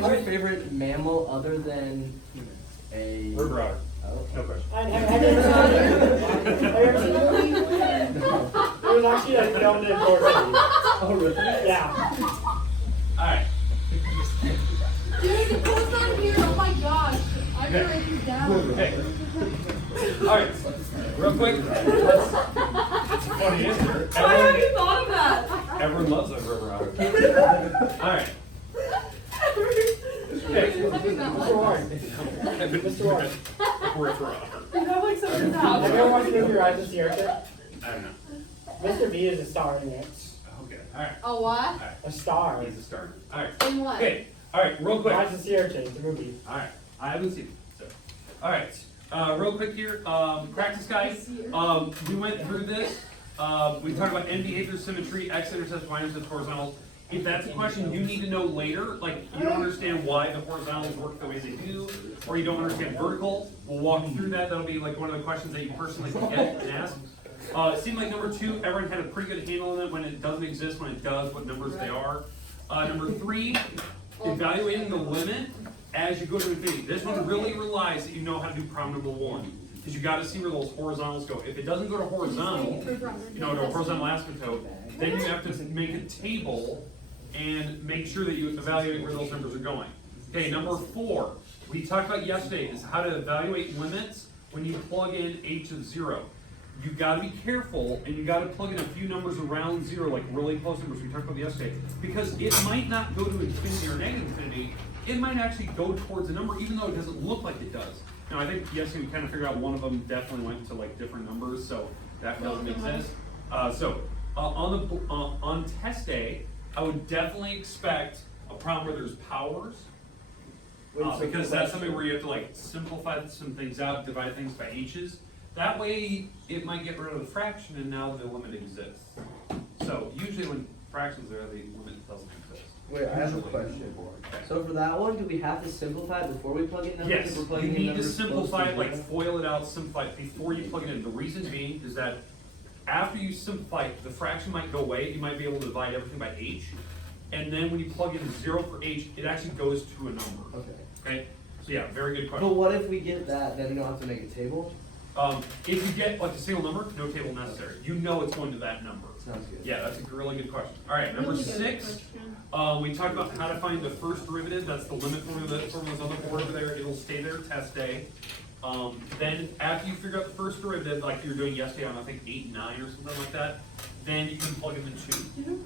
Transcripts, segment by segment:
is your favorite mammal other than a River otter. Oh. No question. Have you ever seen the movie? It was actually like filmed in Florida. Oh, really? Yeah. Alright. Dude, the post on here, oh my gosh. I can write these down. Okay. Alright. Real quick. It's funny, isn't it? Why have you thought of that? Everyone loves a river otter. Alright. Okay. Mr. Warren. Mr. Warren. River otter. You have like something Have you now. ever watched the movie Rise of the Sierra? I don't know. Mr. B is a star in it. Okay. Alright. A what? Alright. A star. He's a star. Alright. In what? Okay. Alright, real quick. Rise of the Sierra, the movie. Alright. I haven't seen it. So. Alright. Real quick here. Practice guide. We went through this. We talked about end behavior, symmetry, x-intercepts, y-intercepts, horizontals. If that's a question you need to know later, like you don't understand why the horizontals work the way they do, or you don't understand vertical, we'll walk you through that. That'll be like one of the questions that you personally can get and ask. It seemed like number 2, everyone had a pretty good handle on it when it doesn't exist, when it does, what numbers they are. Number 3, evaluating the limit as you go to infinity. This one really relies that you know how to do problem number 1. Because you got to see where those horizontals go. If it doesn't go to horizontal, you know, to a horizontal asymptote, then you have to make a table and make sure that you evaluate where those numbers are going. Okay, number 4, we talked about yesterday, is how to evaluate limits when you plug in h of 0. You got to be careful, and you got to plug in a few numbers around 0, like really close numbers we talked about yesterday, because it might not go to infinity or negative infinity. It might actually go towards a number, even though it doesn't look like it does. Now, I think yesterday we kind of figured out one of them definitely went to like different numbers, so that doesn't exist. On test day, I would definitely expect a problem where there's powers, because that's something where you have to like simplify some things out, divide things by h's. That way, it might get rid of the fraction, and now the limit exists. So usually when fractions are there, the limit doesn't exist. Wait, I have a question. So for that one, do we have to simplify it before we plug in numbers? Yes, If we're you plugging in need to numbers simplify it, close like to zero? FOIL it out, simplify it before you plug it in. The reason being is that after you simplify it, the fraction might go away. You might be able to divide everything by h. And then when you plug in 0 for h, it actually goes to a number. Okay. Okay? So yeah, very good But question. what if we get that, then we don't have to make a table? If you get like a single number, no table necessary. You know it's going to that number. Sounds good. Yeah, that's a really good question. All right, number Really good 6. question. We talked about how to find the first derivative. That's the limit formula that's on the board over there. It'll stay there test day. Then after you figure out the first derivative, like you were doing yesterday on I think 8 and 9 or something like that, then you can plug them in 2.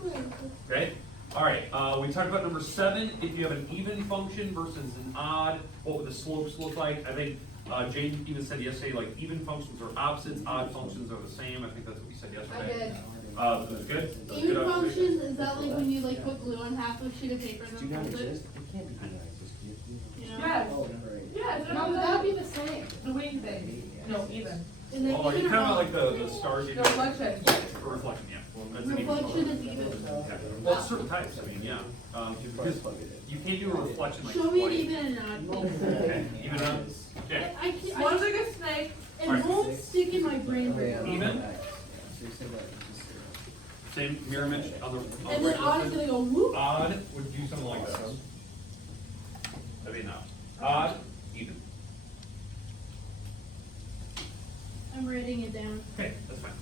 Okay? All right, we talked about number 7. If you have an even function versus an odd, what would the slopes look like? I think Jane even said yesterday, like even functions are opposites, odd functions are the same. I think that's what we said I yesterday. did. That's good. That's Even good functions, is that like when you like put glue on half of a sheet of paper and Do then not fold it? exist? It can't be do not exist. You know? Yes. Oh, number 8. Yes. No, but that would be the same. The wing thing. No, even. Is it Oh, you even kind or of like odd? the stars. No, reflection. Reflection, yeah. That's an even Reflection color. is even. Yeah. Well, certain types, I mean, yeah. Because you can't do a reflection like Show me an white. even and an odd thing. Okay, even up. Okay. I can't, One's like a snake. it won't stick in my brain Okay, very well. Even? So you said that it's just 0. Same mirror image on the. And then odd is gonna go whoop. Odd would do something like this. That'd be enough. Odd, even. I'm writing it down. Okay, that's fine.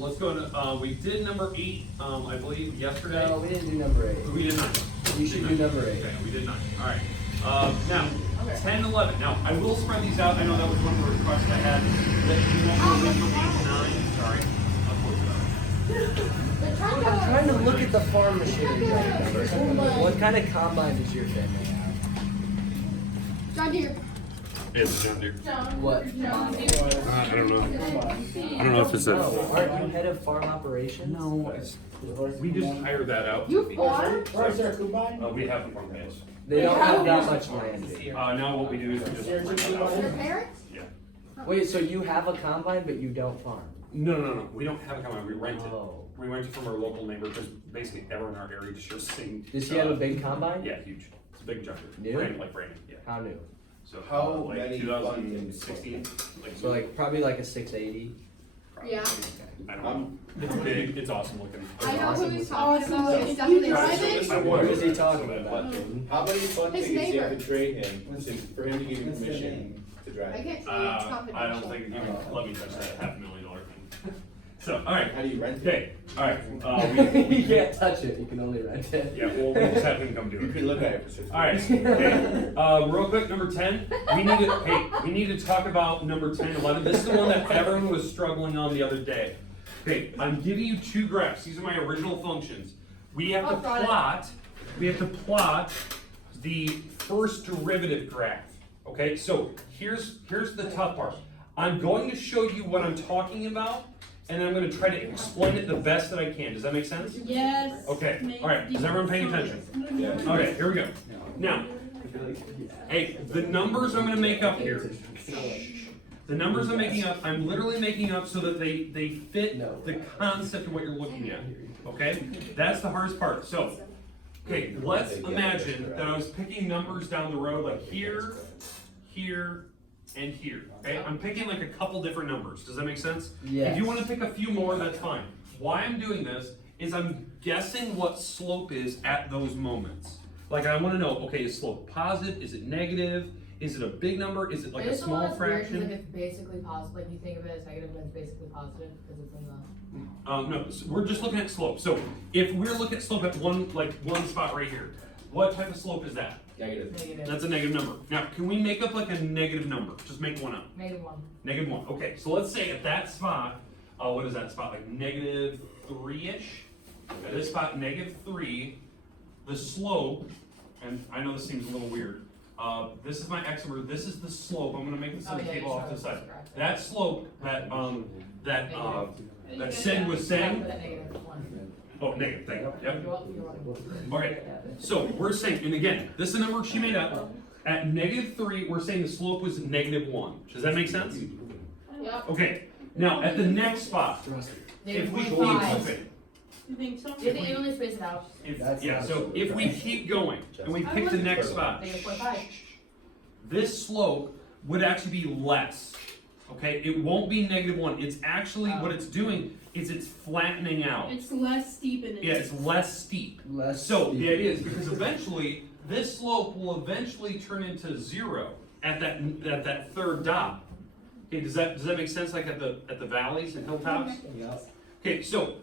Let's go to, we did number 8, I believe, yesterday. No, we didn't do number 8. We did 9. You should do number 8. Okay, we did 9. All right. Now, 10, 11. Now, I will spread these out. I know that was one of the requests I had. That you want to list from 8 to 9. Sorry. I'll close it out. I'm trying to look at the farm machinery. What kind of combine does your family have? John Deere. It's John Deere. What? I don't know. I don't know if it's Oh, a. aren't you head of farm operations? No, we just hired that out. You farm? Or is there a combine? We have farm base. They don't have that much land. Now what we do is we just rent it out. Your parents? Yeah. Wait, so you have a combine, but you don't farm? No. We don't have a combine. We rent it. Oh. We rent it from our local neighbor because basically everyone in our area just shares the same. Does he have a big combine? Yeah, huge. It's a big junker. New? Brandon, yeah. How new? So How like many 2016, So like probably like a 680. Yeah. I don't know. It's big, it's awesome looking. I know who he's talking Awesome. about. It's You definitely drive not- it? I What would. is he talking about? How many fun His tickets do you neighbor. have to trade him for him to give you permission to I drive? can't say it's confidential. I don't think you can let me touch that $500,000 thing. So, alright, How do you rent it? okay, alright, You can't touch it, you can only rent it. yeah, well, we just have him come do You it. could look at it for 6 Alright, okay, real quick, number 10, we need to talk about number 10, 11. This is the one that everyone was struggling on the other day. Okay, I'm giving you two graphs. These are my original functions. We have to plot the first derivative graph. Okay, so here's the tough part. I'm going to show you what I'm talking about, and I'm going to try to explain it the best that I can. Does that make sense? Yes. Okay, all right, is everyone paying attention? Yeah. Okay, here we go. Now, hey, the numbers I'm going to make up here, the numbers I'm making up, I'm literally making up so that they fit the concept of what you're looking at. Okay, that's the hardest part. So, okay, let's imagine that I was picking numbers down the road like here, here, and here. Okay, I'm picking like a couple different numbers. Does that make sense? Yes. If you want to pick a few more, that's fine. Why I'm doing this is I'm guessing what slope is at those moments. Like I want to know, okay, is slope positive? Is it negative? Is it a big number? Is it like a small fraction? Like it's basically positive. Like you think of it as negative, but it's basically positive because it's in the. No, so we're just looking at slope. So if we're looking at slope at one spot right here, what type of slope is that? Negative. That's a negative number. Now, can we make up like a negative number? Just make one up. -1. -1. Okay, so let's say at that spot, what is that spot? Like -3-ish? At this spot, -3, the slope, and I know this seems a little weird. This is my x number, this is the slope. I'm gonna make this in the table off to the side. That slope that Sid was saying. Put it -1. Oh, negative, thank you. Yep. You're welcome. Okay, so we're saying, and again, this is a number she made up. At -3, we're saying the slope was -1. Does that make sense? Yep. Okay, now at the next spot, if we keep -5. moving, You think so? You have to evenly space it out. so if we keep going and we pick the next spot, -0.5. this slope would actually be less. Okay, it won't be -1. It's actually what it's doing is it's flattening out. It's less steep and Yeah, it's less steep. So the idea is because eventually this slope will eventually turn into 0 at that third dot. Okay, does that make sense? Like at the valleys and hilltops. Okay, so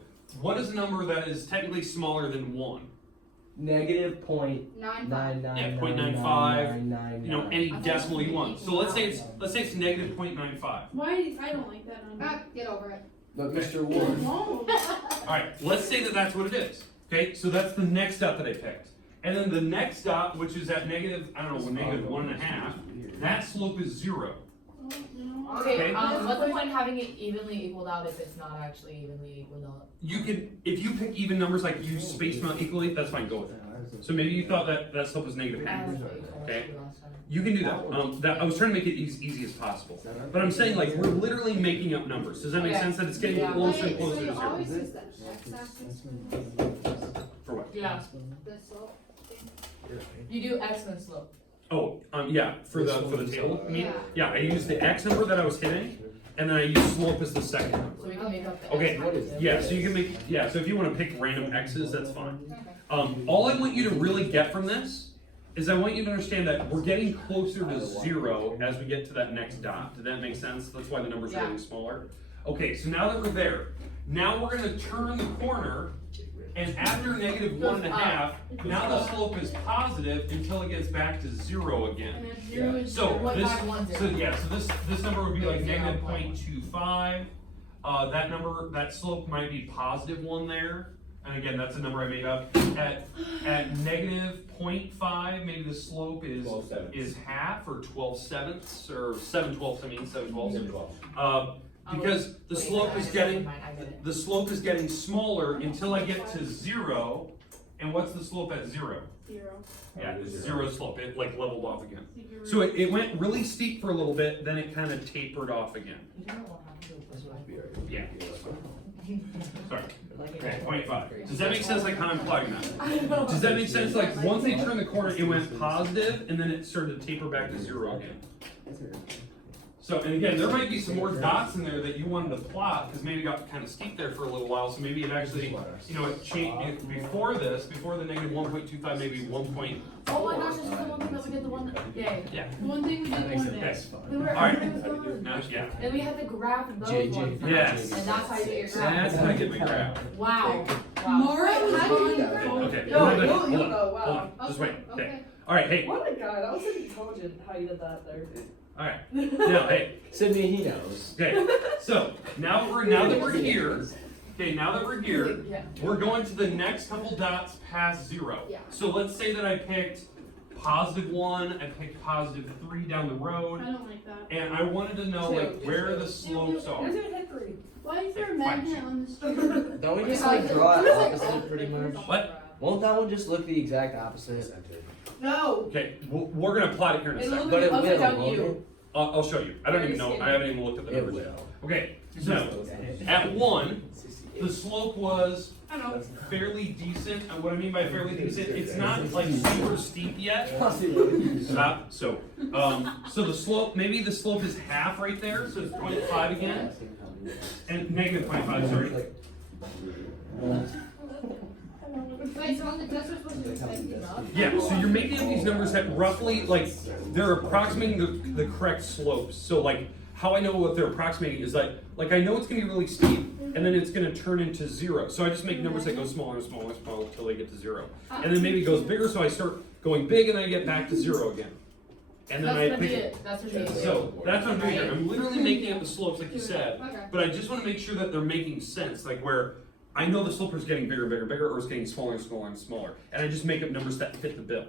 what is a number that is technically smaller than 1? Negative point 9.5. Yeah, 0.95. You know, any decimal you want. So let's say it's negative 0.95. Why? I don't like that number. Ah, get over it. But Mr. Ward, No. Alright, let's say that that's what it is. Okay, so that's the next dot that I picked. And then the next dot, which is at negative, I don't know, -1.5, that slope is 0. Okay, Okay. what's the point of having it evenly equaled out if it's not actually evenly equaled out? You can, if you pick even numbers like you space them out equally, that's fine, go with it. So maybe you thought that slope was -1/2. Okay. You can do that. I was trying to make it as easy as possible. But I'm saying like we're literally making up numbers. Does that make Okay. sense that it's getting Yeah. closer and Wait, closer so to you 0? always use the x-axis For what? Yeah, the slope? you do x and slope. Oh, yeah, for the table. I mean, Yeah. yeah, I used the x number that I was hitting, and then I used slope as the second number. So we can make up the Okay, x factors. yeah, so you can make, yeah, so if you want to pick random x's, that's fine. All I want you to really get from this is I want you to understand that we're getting closer to 0 as we get to that next dot. Did that make sense? That's why the numbers are Yeah. getting smaller. Okay, so now that we're there, now we're going to turn the corner, and after -1.5, now the slope is positive until it gets back to 0 again. And then 0 is So What this, about 1, 0? so yeah, so this number would be like Zero negative point. 0.25. That number, that slope might be +1 there. And again, that's a number I made up. At negative 0.5, maybe the slope is 12/7. half or 12/7 or 7/12. I mean 7/12. 7/12. Because the Wait, slope I is get getting it. I get it. the slope is getting smaller until I get to 0. And what's the slope at 0? 0. Yeah, it's 0 slope. It like leveled off again. Zero. So it went really steep for a little bit, then it kind of tapered off again. You don't want to have to do it this way. Yeah. Sorry. Okay, 0.5. Does that make sense? Like how I'm plugging that? Does that make sense? Like once they turned the corner, it went positive, and then it started to taper back to 0 again. So, and again, there might be some more dots in there that you wanted to plot, because maybe it got kind of steep there for a little while, so maybe it actually, you know, it changed, before this, before the negative 1.25, maybe 1 point. Oh my gosh, this is the one thing that we did, the one that, yay. Yeah. The one thing we did one day. Okay. We were, All right. everything was gone. Now, yeah. And we had to graph those JJ. ones. Yes. And that's how you get your graph. That's how I get my graph. Wow. Mara, Wait, how do you how go? Okay. Yo, hold on, you'll hold go, on, wow. hold on. Just wait. Okay. All right. Hey. What a guy, that was intelligent how you did that there. All right. Now, hey. Sydney, he knows. Okay. So now that we're here. Okay. Now that we're here, Yeah. we're going to the next couple dots past 0. Yeah. So let's say that I picked +1, I picked +3 down the I road, don't like that. and I wanted to know like where the slopes are. There's a hickory. Why is there a magnet on the street? Don't we just like draw it opposite pretty much? What? Won't that one just look the exact opposite? No. Okay, we're gonna plot it here in a It'll second. look But it upside will, down won't you. it? I'll show you. I don't even know. I haven't even looked at the It numbers yet. will. Okay, so at 1, the slope was I don't know. fairly decent. And what I mean by fairly decent, it's not like super steep yet. Stop. So the slope, maybe the slope is half right there, so it's 0.5 again, and negative 0.5. Sorry. Wait, so on the test we're supposed to just make these up? Yeah. So you're making up these numbers that roughly like they're approximating the correct slopes. So like how I know what they're approximating is that like I know it's gonna be really steep, and then it's gonna turn into 0. So I just make numbers that go smaller and smaller and smaller until they get to 0, and then maybe it goes bigger. So I start going big, and then I get back to 0 again, and then That's I gonna be pick. it, that's gonna be it. So that's what I'm doing here. I'm literally making up the slopes like you said, Okay. but I just want to make sure that they're making sense, like where I know the slope is getting bigger and bigger and bigger, or it's getting smaller and smaller and smaller, and I just make up numbers that fit the bill.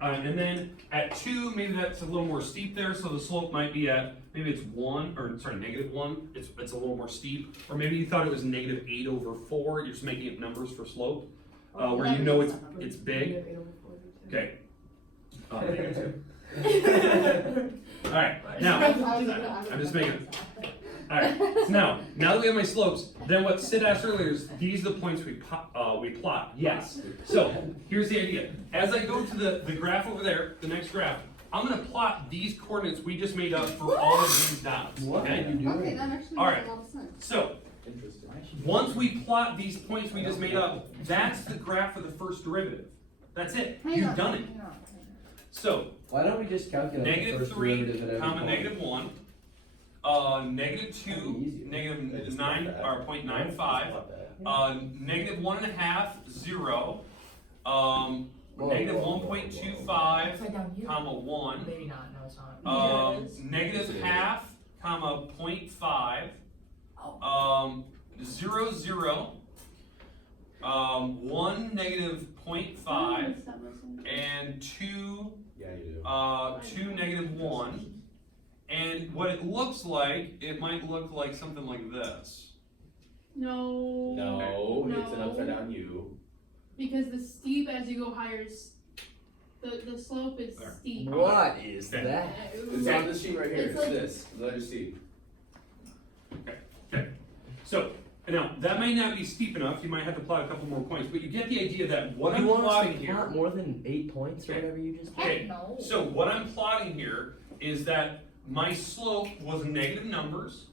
And then at 2, maybe that's a little more steep there, so the slope might be at maybe it's 1, or sorry, -1. It's a little more steep, or maybe you thought it was -8/4. You're just making up numbers for slope, where you know it's big. Okay. Oh, -2. All right, now I'm just making. All right. So now that we have my slopes, then what Sid asked earlier is these are the points we plot. Yes. So here's the idea. As I go to the graph over there, the next graph, I'm gonna plot these coordinates we just made up for all of these dots. What are Okay. you doing? Okay, that actually All makes right. a lot of sense. So once we plot these points we just made up, that's the graph for the first derivative. That's it. Hang You've on, done it. hang on. So Why don't we just calculate the first -3, derivative at every comma point? -1, -2, -9 or 0.95, -1.5, 0, -1.25, Upside down here. comma 1, Maybe not, no, it's not. -0.5, comma 0.5, 0, 0, 1, -0.5, and 2, Yeah, you do. 2, -1. And what it looks like, it might look like something like this. No. No, it's an upside down U. Because the steep as you go higher is the slope is There. steep. What is Okay. that? It's on this sheet right here, It's it's like- this, letter C. Okay. So, now, that might not be steep enough, you might have to plot a couple more points, but you get the idea that what I'm You want us plotting to here. plot more than 8 points or Okay. whatever you just Okay, No. so what I'm plotting here is that my slope was negative numbers,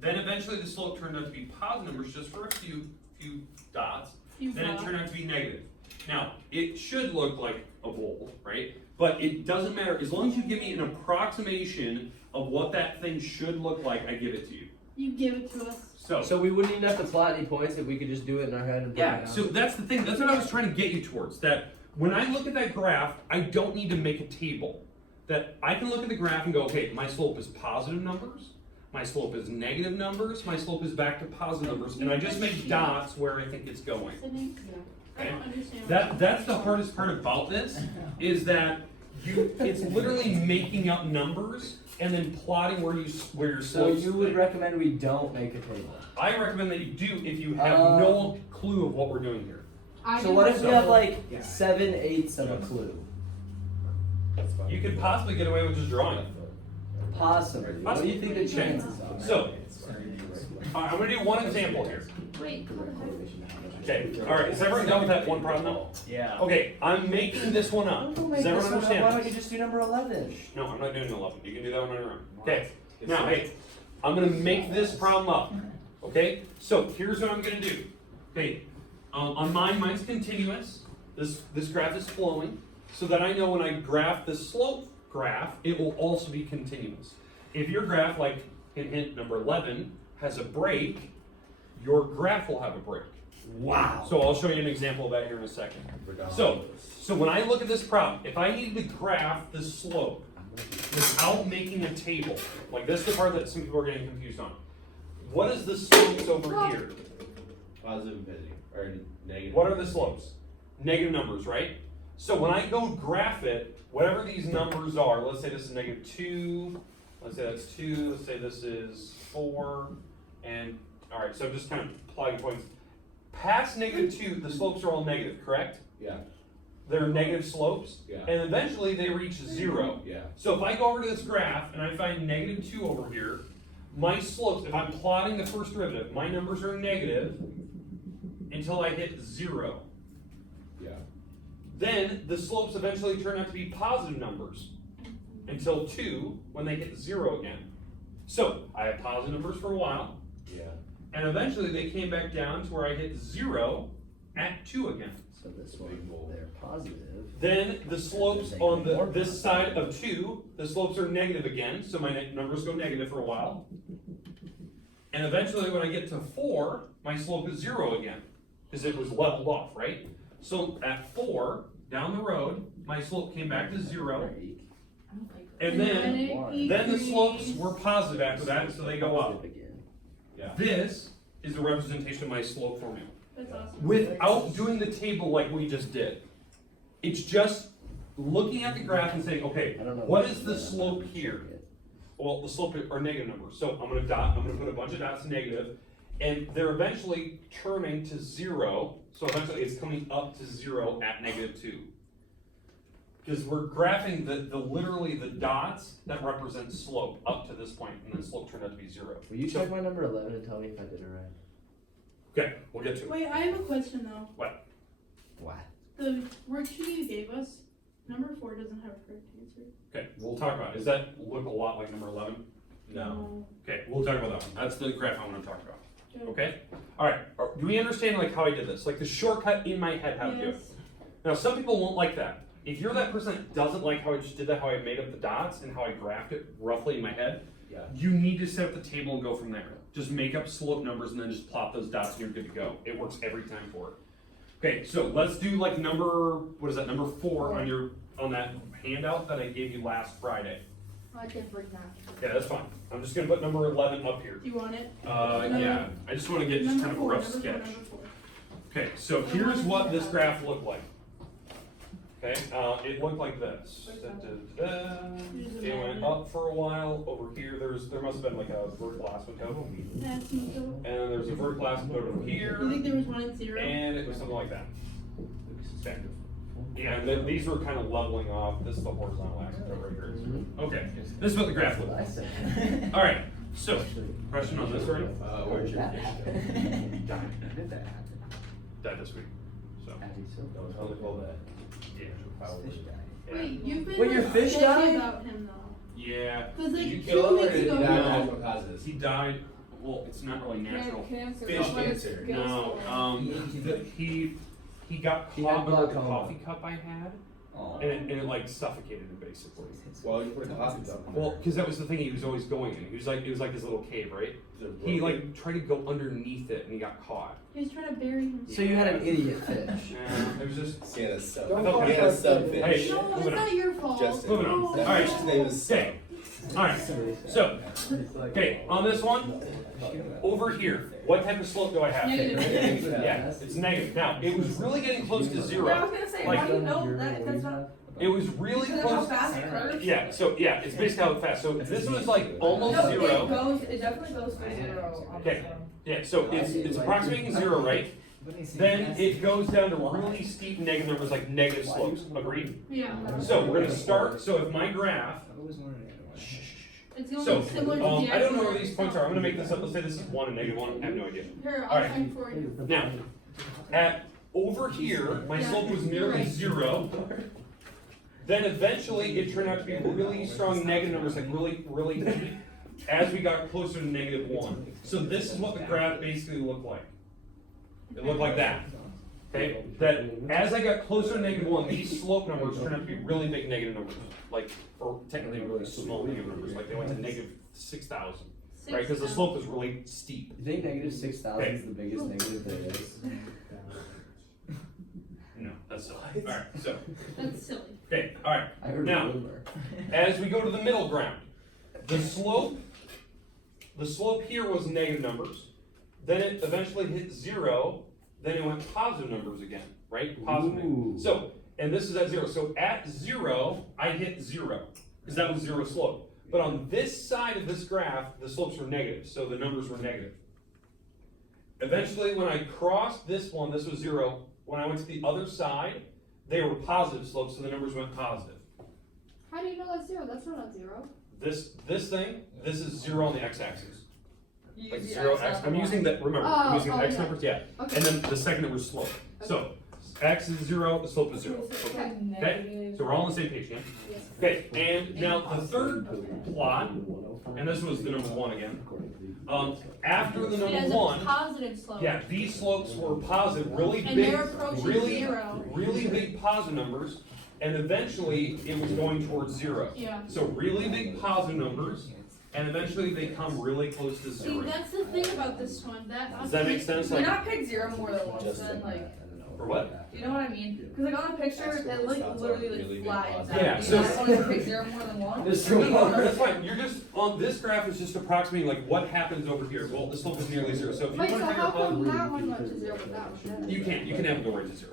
then eventually the slope turned out to be positive numbers just for a few dots, then it turned out to be negative. Now, it should look like a bowl, right? But it doesn't matter, as long as you give me an approximation of what that thing should look like, I give it to you. You give it to us. So we wouldn't even have to plot any points if we could just do it in our head and Yeah, it out. so that's the thing, that's what I was trying to get you towards, that when I look at that graph, I don't need to make a table. That I can look at the graph and go, okay, my slope is positive numbers, my slope is negative numbers, my slope is back to positive numbers, and I just make dots where I think it's going. Sydney? I Okay. don't understand. That's the hardest part about this, is that it's literally making up numbers and then plotting where your So slopes. you would recommend we don't make a table? I recommend that you do if you have no clue of what we're doing here. I So do what if we myself. have like 7/8 of a clue? That's fine. You could possibly get away with just drawing it. Possibly. What do you think the chances are? So, I'm gonna do one example here. Wait, how the heck? Okay, alright, is everyone done with that one problem now? Yeah. Okay, I'm making this one up. Does everyone Why don't understand you this? just do number 11? No, I'm not doing 11. You can do that one on your own. Okay, Now, hey, I'm gonna make this problem up, okay? So here's what I'm gonna do. Okay, on mine's continuous. This graph is flowing, so that I know when I graph the slope graph, it will also be continuous. If your graph, like in hint number 11, has a break, your graph will have a break. Wow. So I'll show you an example of that here in a second. So when I look at this problem, if I needed to graph the slope without making a table, like this is the part that some people are getting confused on. What is the slopes over here? Positive infinity, or negative. What are the slopes? Negative numbers, right? So when I go graph it, whatever these numbers are, let's say this is -2, let's say that's 2, let's say this is 4, and all right, so I'm just kind of plugging points. Past -2, the slopes are all negative, correct? Yeah, They're negative slopes, Yeah. and eventually they reach 0. yeah. So if I go over to this graph and I find -2 over here, my slopes, if I'm plotting the first derivative, my numbers are negative until I hit 0. Yeah. Then the slopes eventually turn out to be positive numbers until 2 when they hit 0 again. So I have positive numbers for a while, Yeah. and eventually they came back down to where I hit 0 at 2 again. So this one, they're positive. Then the slopes on this side of 2, the slopes are negative again, so my numbers go negative for a while. And eventually when I get to 4, my slope is 0 again, because it was leveled off, right? So at 4, down the road, my slope came back to 0, and then the slopes were positive after that, so they go up. Yeah. This is a representation of my slope formula. That's awesome. Without doing the table like we just did. It's just looking at the graph and saying, okay, what is the slope here? Well, the slope are negative numbers. So I'm gonna put a bunch of dots negative, and they're eventually turning to 0. So eventually it's coming up to 0 at -2. Because we're graphing literally the dots that represent slope up to this point, and then slope turned out to be 0. Will you check my number 11 and tell me if I did it right? Okay, we'll get to it. Wait, I have a question though. What? The worksheet you gave us, number 4 doesn't have a correct answer. Okay, we'll talk about it. Does that look a lot like number 11? No. Okay, we'll talk about that one. That's the graph I want to talk about. Good. Okay? Alright, do we understand like how I did this? Like the shortcut in my head how to do it. Yes. Now some people won't like that. If you're that person that doesn't like how I just did that, how I made up the dots and how I graphed it roughly in my head, Yeah. you need to set up the table and go from there. Just make up slope numbers and then just plot those dots and you're good to go. It works every time for it. Okay, so let's do like number 4 on that handout that I gave you last Friday. I can't break that. Yeah, that's fine. I'm just gonna put number 11 up here. Do you want it? Yeah, I just wanna get just kind of a rough sketch. Number 4. Okay, so here's what this graph looked like. Okay, it looked like this. It went up for a while. Over here, there must have been like a vertical asymptote. That's me. And then there's a vertical asymptote over here. You think there was 1 and 0? And it was something like that. Okay. Yeah, and then these were kind of leveling off. This is the horizontal asymptote right here. Okay, this is what the graph looked like. All right, so, question on this already? Where's your fish go? Died this week, so. That was how they call that. Wait, you've been Wait, your like, fish sketchy died? about him though. Yeah, Cause like Did you 2 kill him or weeks did he ago. die of No. natural causes? he died, well, it's not really natural. Cancer. Fish What is cancer. No, he got He caught had under the glaucoma. coffee cup I had, and it like suffocated him basically. Well, you put a coffee cup in Well, there. because that was the thing he was always going in. It was like his little cave, right? Is it He broken? like tried to go underneath it and he got caught. He was trying to bury him. So you had an idiot fish. It was just. Santa sub. Don't call He it had a that. subfish. Hey, No, it's moving on. not your fault. Justin. Moving on. No. All right. His name is Sam. Okay. All right. So, okay, on this one, over here, what type of slope do I have? Negative. Yeah, it's negative. Now, it was really getting close to Yeah, I 0. was gonna say, Like- how do you know that that's not? It was really Is that how close. fast it curves? Yeah, so yeah, it's basically how fast. So this was like almost No, 0. it definitely goes to 0 on Okay. this one. Yeah, so it's approximating 0, right? Then it goes down to really steep negative numbers like negative slopes. Agreed? Yeah. So we're gonna start. So if my graph. It's gonna So be similar to the I don't know actual- where these points are. I'm gonna make this up. Let's say this is 1 and -1. I have no idea. Here, All I'll right. type for you. Now, at over here, my slope was nearly 0. Then eventually it turned out to be really strong negative numbers, like really deep. as we got closer to -1. So this is what the graph basically looked like. It looked like that. Okay, that as I got closer to -1, these slope numbers turned out to be really big negative numbers, like, or technically really small negative numbers, like they went to -6,000, right? Because the slope is really steep. You think -6,000 is the biggest negative there is? No, that's silly. All right, so That's silly. okay, all right. I heard Now, a rumor. as we go to the middle ground, the slope here was negative numbers. Then it eventually hit 0. Then it went positive numbers again, right? Positive. Ooh. So, and this is at 0. So at 0, I hit 0 because that was 0 slope. But on this side of this graph, the slopes were negative, so the numbers were negative. Eventually, when I crossed this one, this was 0. When I went to the other side, they were positive slopes, so the numbers went positive. How do you know that's 0? That's not 0. This thing, this is 0 on the x-axis. You Like use the 0 X, x. not I'm the using Y. the, remember, I'm using the Oh, x yeah. numbers, yeah. Okay. And then the second number is slope. So x is 0, the slope is 0. Okay. Okay, so we're all on the same page, yeah? Okay, and now the third plot, and this was the number 1 again. After the It number has a 1, positive slope. yeah, these slopes were positive, really And big, they're approaching really, 0. really big positive numbers, and eventually it was going towards 0. Yeah. So really big positive numbers, and eventually they come really close to See, 0. that's the thing about this one. Does that make sense? Why Like, not pick 0 more than once then, like, for what? do you know what I mean? Because like on a picture, it like literally like flattens out. Yeah, You so- don't want to pick 0 more than one. That's fine. You're just on this graph is just approximating like what happens over here. Well, the slope is nearly 0. So if you Wait, want so to how figure out, come that one went to 0 but that one didn't? you can have it go right to 0.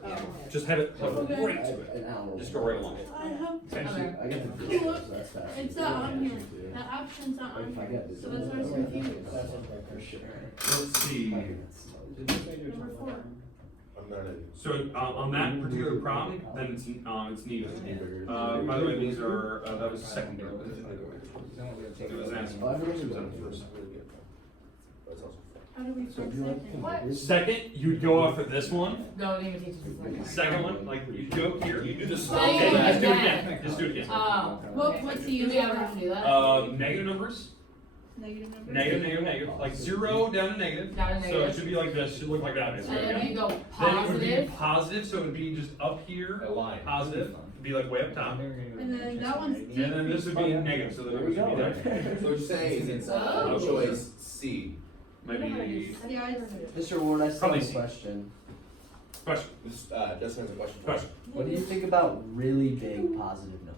Just have it go right to it. Just go right along it. I have. Okay. Okay. I get the Look, that's fast. It's not on here. The option's not on here. So that's why I was confused. Let's see. Number 4. I'm not in. So on that particular problem, then it's needed. By the way, these are that was second derivative. It was asking for first. It was on first. That's also How do we fix second? What? Second, you would go off of this one. No, they even teach us the second. Second one, like you go here. You do the slope. Oh, Okay, yeah, let's do it yeah. again. Just do it again. Oh. What's the Do user? we ever have to do that? Negative numbers. Negative number? Negative. Like 0 down to negative. Down to So it negative. should be like this. Should look like that. And then you go Then it would be positive. positive, so it would be just up here. A line. Positive. It'd be like way up top. And then that one's And then this would be negative, so the There we numbers would be go. there. So what you're saying is it's Oh. choice C. Maybe. Yeah, it's Mr. Ward, I still Probably have a C. question. Question. This, Justin has a question. Question. What do you think about really big positive numbers?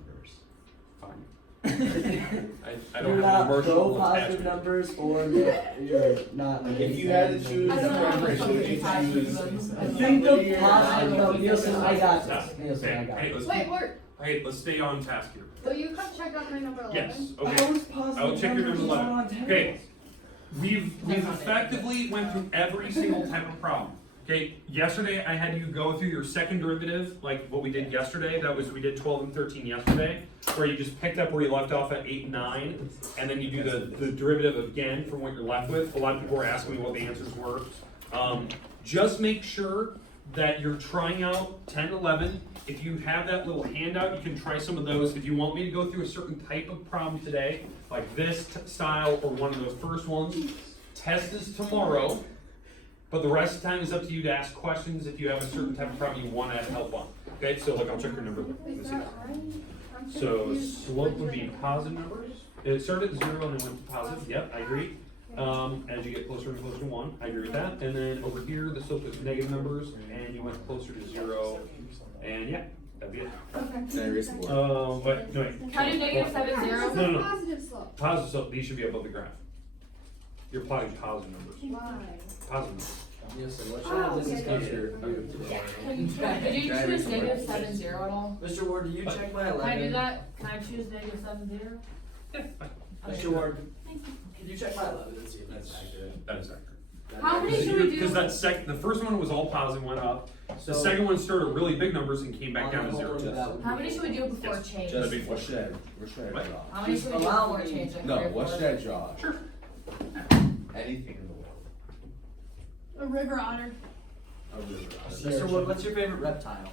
I You're don't have not an pro emotional positive attachment. numbers, or you're not. Like, If you had to choose, I don't know how much would you fucking time choose? I think the positive. No, Nielsen, I got this. Nielsen, I got Hey, this. let's Wait, Bart, hey, let's stay on task here. will you come check out my number 11? Yes. Okay. I will check your number 11. Okay. We've effectively went through every single type of problem. Okay, yesterday I had you go through your second derivative, like what we did yesterday. That was, we did 12 and 13 yesterday, where you just picked up where you left off at 8 and 9, and then you do the derivative again from what you're left with. A lot of people were asking me what the answers were. Just make sure that you're trying out 10, 11. If you have that little handout, you can try some of those. If you want me to go through a certain type of problem today, like this style or one of those first ones, test is tomorrow. But the rest of the time is up to you to ask questions if you have a certain type of problem you want to have help on. Okay, so like I'll check your number. Is that right? I'm So confused. slope would be positive numbers. It started at 0 and then went to positive. Yep, I agree. As you get closer and closer to 1, I agree with that. And then over here, the slope is negative numbers, and you went closer to 0. And yeah, that'd be it. Can I erase the board? But no, wait. How do negative 7 This 0? is No, a no. positive slope. Positive slope, these should be above the graph. You're plotting positive numbers. Why? Positive numbers. Nielsen, what Oh, should this yeah, is your? Did you choose negative 7 0 at all? Mr. Ward, do you check my 11? Can I do that? Can I choose negative 7 0? Yeah, fine. Mr. Ward, can you check my 11 and see if that's accurate? That is accurate. How many should we do? Because the first one was all positive, went up. The second one started at really big numbers and came back down to 0. How many should we do before change? That'd be What should I What? draw? How many should we do Allow before me- change? Like No, 3 or what 4? should I draw? Sure. Anything in the world. A river otter. A river. Mr. Wood, what's your favorite reptile?